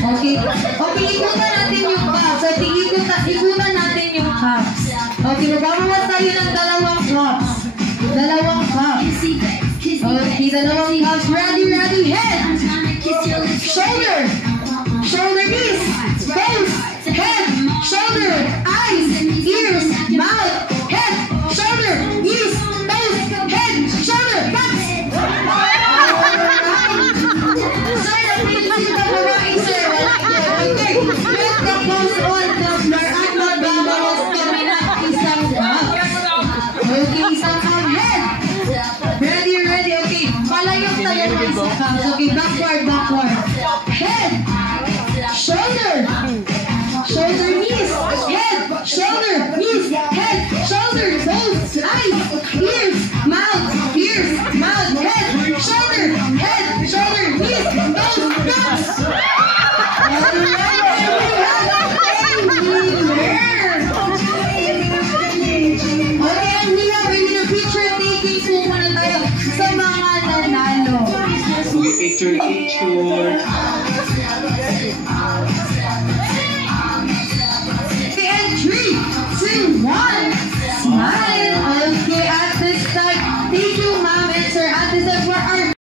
Okay. Okay, ikutan natin yung cups. Okay, ikutan natin yung cups. Okay, magbabawas tayo ng dalawang cups. Dalawang cups. Okay, dalawang cups. Ready, ready, head. Shoulder. Shoulder, knees. Face. Head. Shoulder. Eyes. Ears. Mouth.